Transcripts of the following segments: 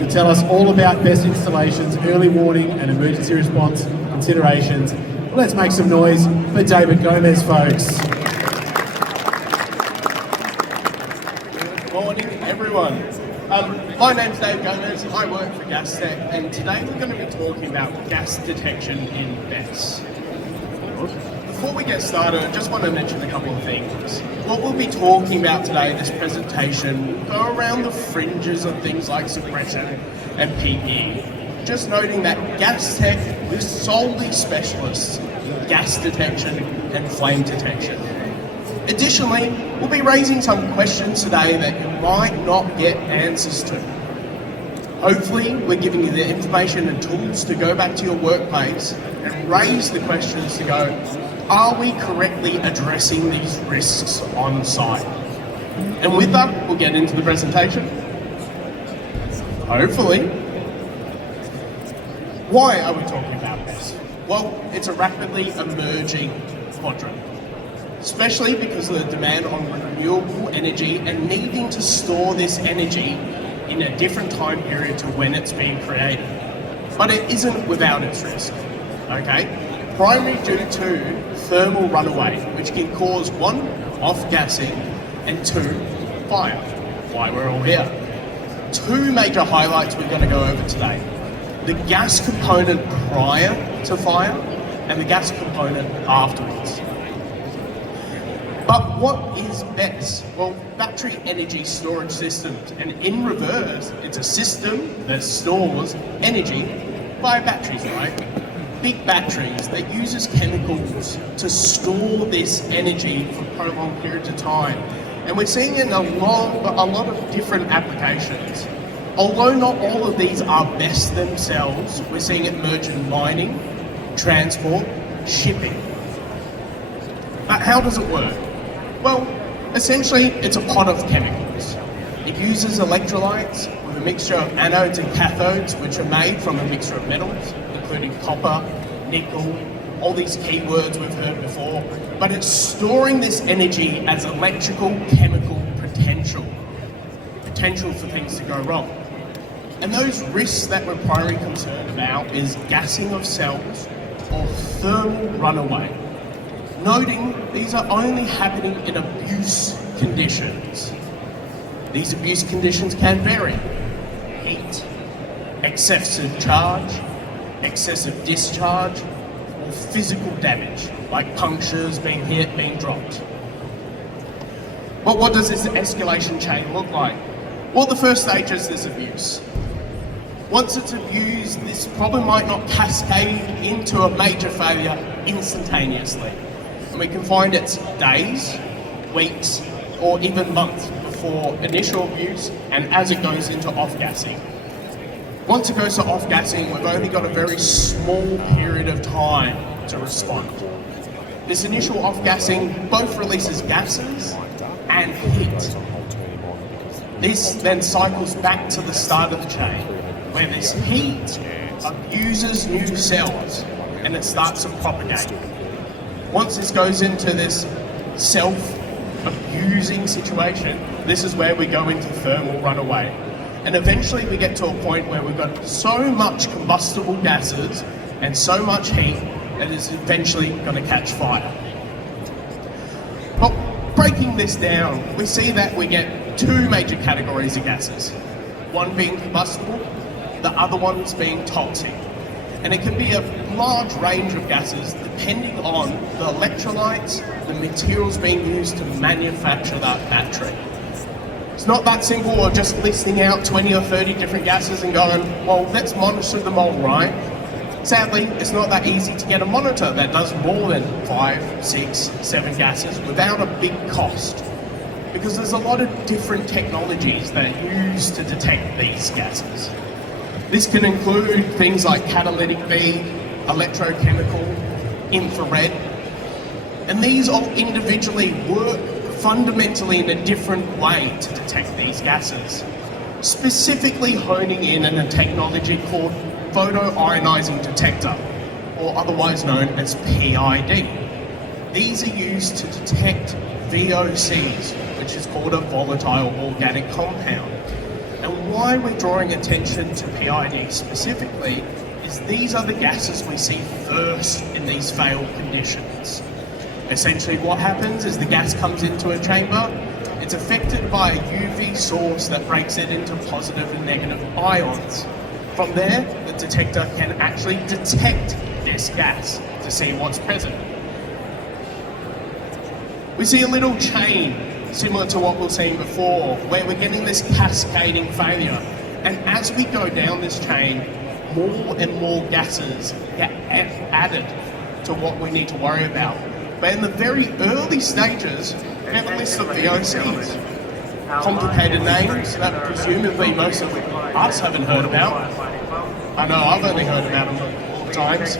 to tell us all about best installations, early warning and emergency response considerations. Let's make some noise for David Gomez, folks. Good morning, everyone. My name's Dave Gomez, I work for Gastech, and today we're going to be talking about gas detection in BESS. Before we get started, I just want to mention a couple of things. What we'll be talking about today, this presentation, go around the fringes of things like suppression and PE. Just noting that Gastech is solely specialists in gas detection and flame detection. Additionally, we'll be raising some questions today that you might not get answers to. Hopefully, we're giving you the information and tools to go back to your workplace and raise the questions to go, are we correctly addressing these risks on site? And with that, we'll get into the presentation. Hopefully. Why are we talking about this? Well, it's a rapidly emerging quadrant, especially because of the demand on renewable energy and needing to store this energy in a different time period to when it's being created. But it isn't without its risk, okay? Primarily due to thermal runaway, which can cause 1, off-gassing, and 2, fire. Why we're all here. 2 major highlights we're going to go over today. The gas component prior to fire and the gas component afterwards. But what is BESS? Well, battery energy storage systems, and in reverse, it's a system that stores energy via batteries, right? Big batteries that uses chemicals to store this energy for prolonged periods of time. And we're seeing it in a lot of different applications. Although not all of these are BESS themselves, we're seeing it merge in mining, transport, shipping. But how does it work? Well, essentially, it's a pot of chemicals. It uses electrolytes with a mixture of anodes and cathodes, which are made from a mixture of metals, including copper, nickel, all these keywords we've heard before. But it's storing this energy as electrical, chemical potential for things to go wrong. And those risks that we're primarily concerned about is gassing of cells or thermal runaway. Noting these are only happening in abuse conditions. These abuse conditions can vary. Heat, excessive charge, excessive discharge, or physical damage, like punctures, being hit, being dropped. But what does this escalation chain look like? Well, the first stage is this abuse. Once it's abused, this problem might not cascade into a major failure instantaneously. And we can find it's days, weeks, or even months before initial abuse and as it goes into off-gassing. Once it goes to off-gassing, we've only got a very small period of time to respond. This initial off-gassing both releases gases and heat. This then cycles back to the start of the chain, where this heat abuses new cells and it starts to propagate. Once this goes into this self-abusing situation, this is where we go into thermal runaway. And eventually we get to a point where we've got so much combustible gases and so much heat that it's eventually going to catch fire. Well, breaking this down, we see that we get 2 major categories of gases. One being combustible, the other one's being toxic. And it can be a large range of gases depending on the electrolytes, the materials being used to manufacture that battery. It's not that simple of just listing out 20 or 30 different gases and going, well, let's monitor them all, right? Sadly, it's not that easy to get a monitor that does more than 5, 6, 7 gases without a big cost. Because there's a lot of different technologies that are used to detect these gases. This can include things like catalytic bead, electrochemical, infrared, and these all individually work fundamentally in a different way to detect these gases, specifically honing in on a technology called photoionizing detector, or otherwise known as PID. These are used to detect VOCs, which is called a volatile organic compound. And And why we're drawing attention to PID specifically is these are the gases we see first in these failed conditions. Essentially what happens is the gas comes into a chamber, it's affected by a UV source that breaks it into positive and negative ions. From there, the detector can actually detect this gas to see what's present. We see a little chain similar to what we've seen before, where we're getting this cascading failure. And as we go down this chain, more and more gases get added to what we need to worry about. But in the very early stages, we have a list of VOCs. Complicated names that presumably most of us haven't heard about. I know I've only heard about them all the times.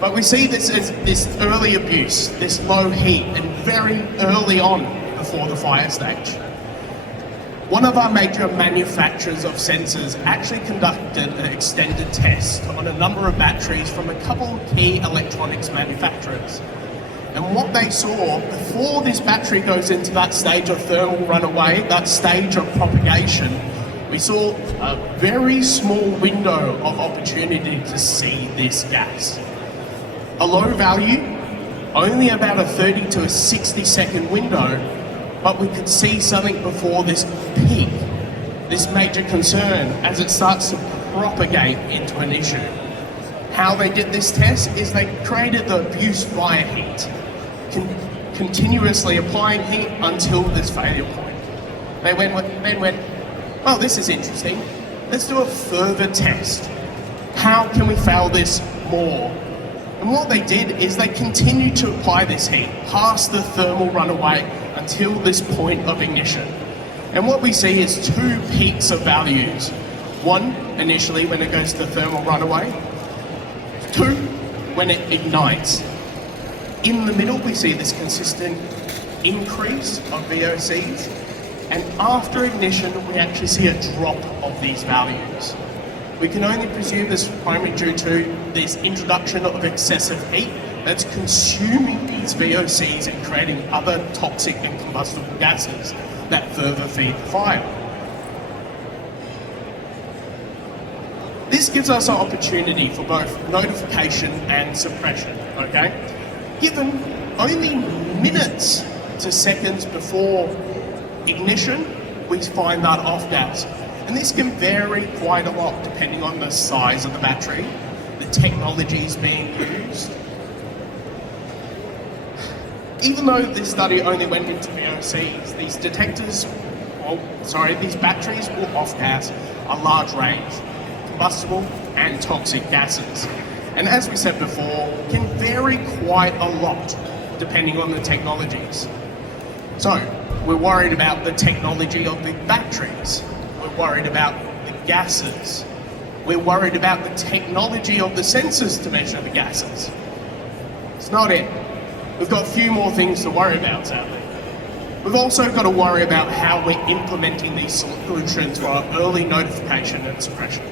But we see this as this early abuse, this low heat, and very early on before the fire stage. One of our major manufacturers of sensors actually conducted an extended test on a number of batteries from a couple of key electronics manufacturers. And what they saw, before this battery goes into that stage of thermal runaway, that stage of propagation, we saw a very small window of opportunity to see this gas. A low value, only about a 30 to a 60 second window, but we could see something before this peak, this major concern, as it starts to propagate into an issue. How they did this test is they created the abuse via heat, continuously applying heat until this failure point. They then went, oh, this is interesting, let's do a further test. How can we fail this more? And what they did is they continued to apply this heat past the thermal runaway until this point of ignition. And what we see is two peaks of values. One, initially when it goes to thermal runaway. Two, when it ignites. In the middle, we see this consistent increase of VOCs. And after ignition, we actually see a drop of these values. We can only presume this is primarily due to this introduction of excessive heat that's consuming these VOCs and creating other toxic and combustible gases that further feed the fire. This gives us an opportunity for both notification and suppression, okay? Given only minutes to seconds before ignition, we find that off gas. And this can vary quite a lot depending on the size of the battery, the technologies being used. Even though this study only went into VOCs, these these batteries will off-gas a large range, combustible and toxic gases. And as we said before, can vary quite a lot depending on the technologies. So, we're worried about the technology of the batteries. We're worried about the gases. We're worried about the technology of the sensors to measure the gases. It's not it. We've got a few more things to worry about, sadly. We've also got to worry about how we're implementing these solutions for our early notification and suppression.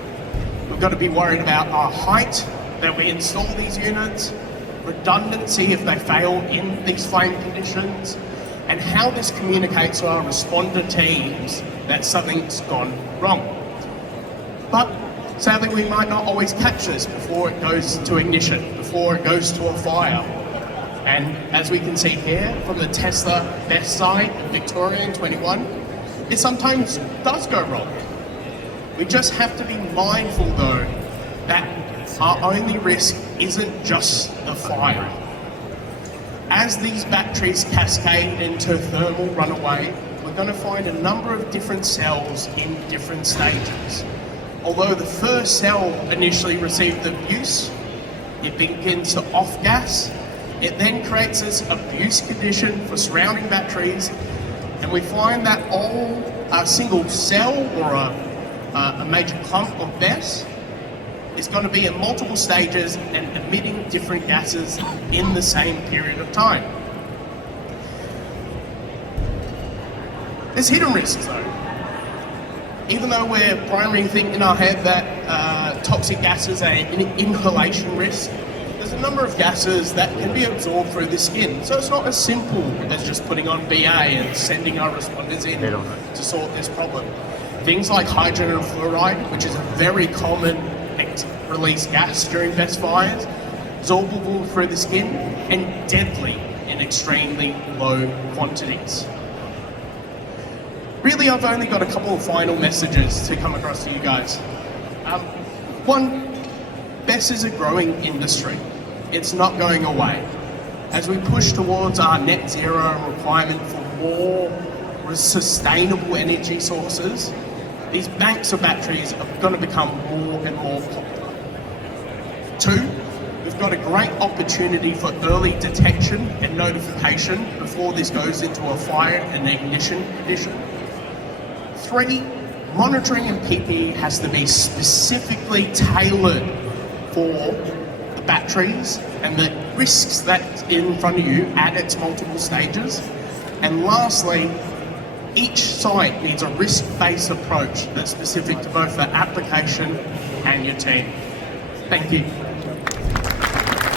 We've got to be worried about our height that we install these units, redundancy if they fail in these flame conditions, and how this communicates to our responder teams that something's gone wrong. But sadly, we might not always catch this before it goes to ignition, before it goes to a fire. And as we can see here from the Tesla best site in Victoria in 21, it sometimes does go wrong. We just have to be mindful though that our only risk isn't just the fire. As these batteries cascade into thermal runaway, we're going to find a number of different cells in different stages. Although the first cell initially received abuse, it begins to off-gas. It then creates this abuse condition for surrounding batteries, and we find that all a single cell or a major clump of BESS is going to be in multiple stages and emitting different gases in the same period of time. There's hidden risks though. Even though we're primarily thinking in our head that toxic gases are an inhalation risk, there's a number of gases that can be absorbed through the skin. So it's not as simple as just putting on BA and sending our responders in to sort this problem. Things like hydrogen fluoride, which is a very common release gas during best fires, absorbable through the skin, and deadly in extremely low quantities. Really, I've only got a couple of final messages to come across to you guys. One, BESS is a growing industry. It's not going away. As we push towards our net zero requirement for more sustainable energy sources, these banks of batteries are going to become more and more popular. Two, we've got a great opportunity for early detection and notification before this goes into a fire and ignition condition. Three, monitoring and PPE has to be specifically tailored for the batteries and the risks that's in front of you at its multiple stages. And lastly, each site needs a risk-based approach that's specific to both the application and your team. Thank you.